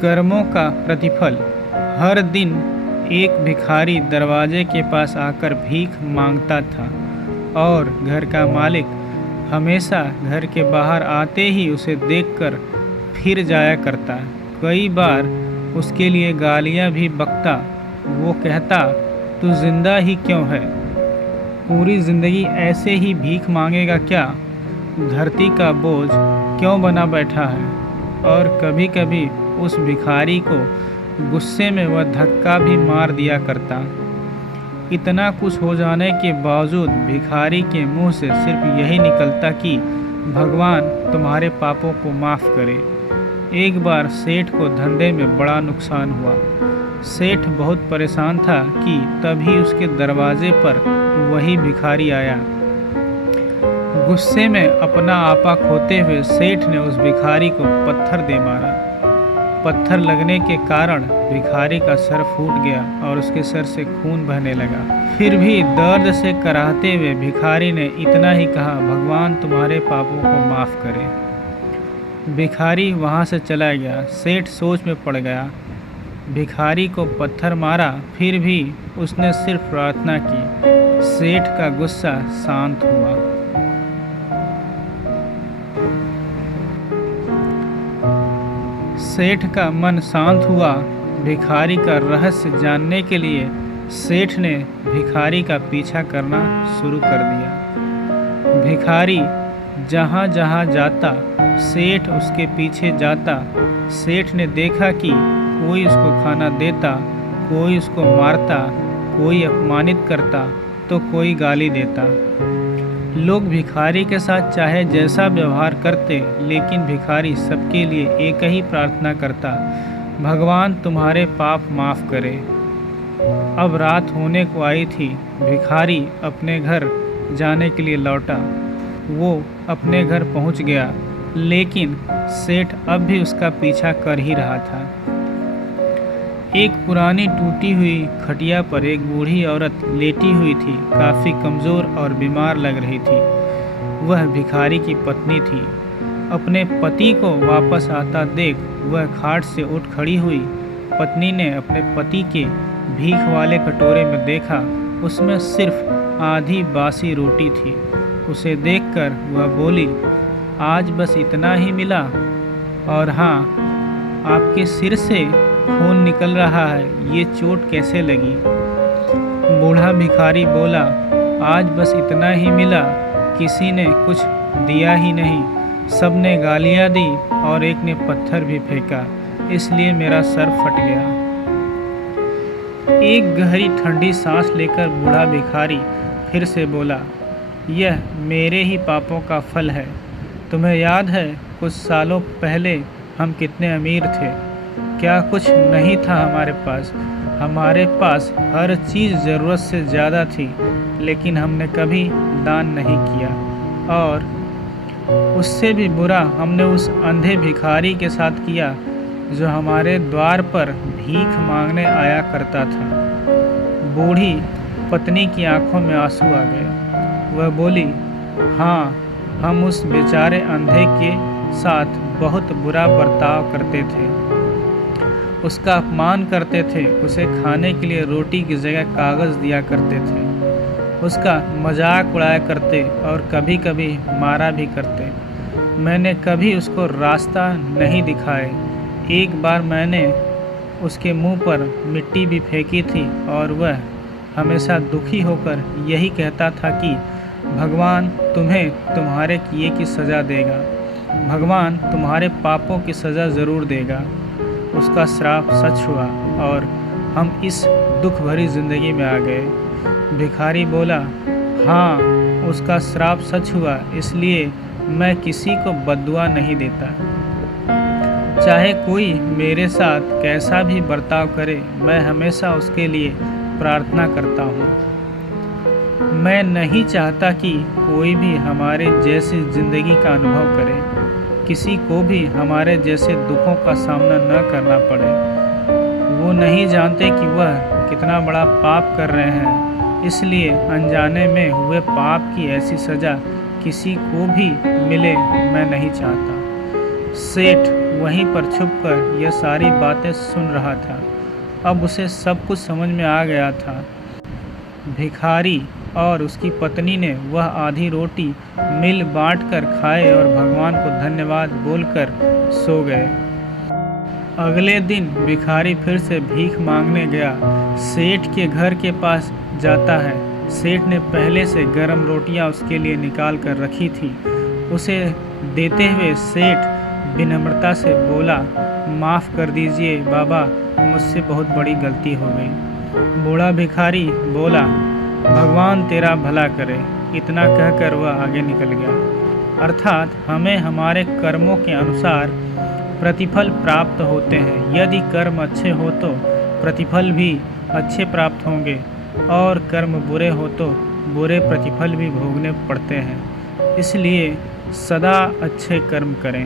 कर्मों का प्रतिफल। हर दिन एक भिखारी दरवाजे के पास आकर भीख मांगता था और घर का मालिक हमेशा घर के बाहर आते ही उसे देखकर फिर जाया करता। कई बार उसके लिए गालियां भी बकता। वो कहता, तू जिंदा ही क्यों है? पूरी जिंदगी ऐसे ही भीख मांगेगा क्या? धरती का बोझ क्यों बना बैठा है? और कभी कभी उस भिखारी को गुस्से में वह धक्का भी मार दिया करता। इतना कुछ हो जाने के बावजूद भिखारी के मुंह से सिर्फ यही निकलता कि भगवान तुम्हारे पापों को माफ़ करे। एक बार सेठ को धंधे में बड़ा नुकसान हुआ। सेठ बहुत परेशान था कि तभी उसके दरवाजे पर वही भिखारी आया। गुस्से में अपना आपा खोते हुए सेठ ने उस भिखारी को पत्थर दे मारा। पत्थर लगने के कारण भिखारी का सर फूट गया और उसके सर से खून बहने लगा। फिर भी दर्द से कराहते हुए भिखारी ने इतना ही कहा, भगवान तुम्हारे पापों को माफ़ करे। भिखारी वहाँ से चला गया। सेठ सोच में पड़ गया। भिखारी को पत्थर मारा, फिर भी उसने सिर्फ प्रार्थना की। सेठ का गुस्सा शांत हुआ। सेठ का मन शांत हुआ। भिखारी का रहस्य जानने के लिए सेठ ने भिखारी का पीछा करना शुरू कर दिया। भिखारी जहाँ जहाँ जाता सेठ उसके पीछे जाता। सेठ ने देखा कि कोई उसको खाना देता, कोई उसको मारता, कोई अपमानित करता तो कोई गाली देता। लोग भिखारी के साथ चाहे जैसा व्यवहार करते, लेकिन भिखारी सबके लिए एक ही प्रार्थना करता, भगवान तुम्हारे पाप माफ़ करे। अब रात होने को आई थी। भिखारी अपने घर जाने के लिए लौटा। वो अपने घर पहुंच गया, लेकिन सेठ अब भी उसका पीछा कर ही रहा था। एक पुरानी टूटी हुई खटिया पर एक बूढ़ी औरत लेटी हुई थी। काफ़ी कमज़ोर और बीमार लग रही थी। वह भिखारी की पत्नी थी। अपने पति को वापस आता देख वह खाट से उठ खड़ी हुई। पत्नी ने अपने पति के भीख वाले कटोरे में देखा, उसमें सिर्फ आधी बासी रोटी थी। उसे देखकर वह बोली, आज बस इतना ही मिला? और हाँ, आपके सिर से खून निकल रहा है, ये चोट कैसे लगी? बूढ़ा भिखारी बोला, आज बस इतना ही मिला, किसी ने कुछ दिया ही नहीं। सब ने गालियाँ दी और एक ने पत्थर भी फेंका, इसलिए मेरा सर फट गया। एक गहरी ठंडी सांस लेकर बूढ़ा भिखारी फिर से बोला, यह मेरे ही पापों का फल है। तुम्हें याद है कुछ सालों पहले हम कितने अमीर थे? क्या कुछ नहीं था हमारे पास? हमारे पास हर चीज़ ज़रूरत से ज़्यादा थी, लेकिन हमने कभी दान नहीं किया। और उससे भी बुरा हमने उस अंधे भिखारी के साथ किया जो हमारे द्वार पर भीख मांगने आया करता था। बूढ़ी पत्नी की आंखों में आंसू आ गए। वह बोली, हाँ, हम उस बेचारे अंधे के साथ बहुत बुरा बर्ताव करते थे। उसका अपमान करते थे, उसे खाने के लिए रोटी की जगह कागज़ दिया करते थे, उसका मजाक उड़ाया करते और कभी कभी मारा भी करते। मैंने कभी उसको रास्ता नहीं दिखाए। एक बार मैंने उसके मुंह पर मिट्टी भी फेंकी थी और वह हमेशा दुखी होकर यही कहता था कि भगवान तुम्हें तुम्हारे किए की सज़ा देगा, भगवान तुम्हारे पापों की सज़ा ज़रूर देगा। उसका श्राप सच हुआ और हम इस दुख भरी ज़िंदगी में आ गए। भिखारी बोला, हाँ, उसका श्राप सच हुआ, इसलिए मैं किसी को बद्दुआ नहीं देता। चाहे कोई मेरे साथ कैसा भी बर्ताव करे, मैं हमेशा उसके लिए प्रार्थना करता हूँ। मैं नहीं चाहता कि कोई भी हमारे जैसी ज़िंदगी का अनुभव करे, किसी को भी हमारे जैसे दुखों का सामना न करना पड़े। वो नहीं जानते कि वह कितना बड़ा पाप कर रहे हैं, इसलिए अनजाने में हुए पाप की ऐसी सज़ा किसी को भी मिले मैं नहीं चाहता। सेठ वहीं पर छुपकर यह सारी बातें सुन रहा था। अब उसे सब कुछ समझ में आ गया था। भिखारी और उसकी पत्नी ने वह आधी रोटी मिल बांटकर खाए और भगवान को धन्यवाद बोलकर सो गए। अगले दिन भिखारी फिर से भीख मांगने गया। सेठ के घर के पास जाता है। सेठ ने पहले से गर्म रोटियां उसके लिए निकाल कर रखी थी। उसे देते हुए सेठ विनम्रता से बोला, माफ़ कर दीजिए बाबा, मुझसे बहुत बड़ी गलती हो गई। बूढ़ा भिखारी बोला, भगवान तेरा भला करे। इतना कहकर वह आगे निकल गया। अर्थात हमें हमारे कर्मों के अनुसार प्रतिफल प्राप्त होते हैं। यदि कर्म अच्छे हो तो प्रतिफल भी अच्छे प्राप्त होंगे और कर्म बुरे हो तो बुरे प्रतिफल भी भोगने पड़ते हैं। इसलिए सदा अच्छे कर्म करें।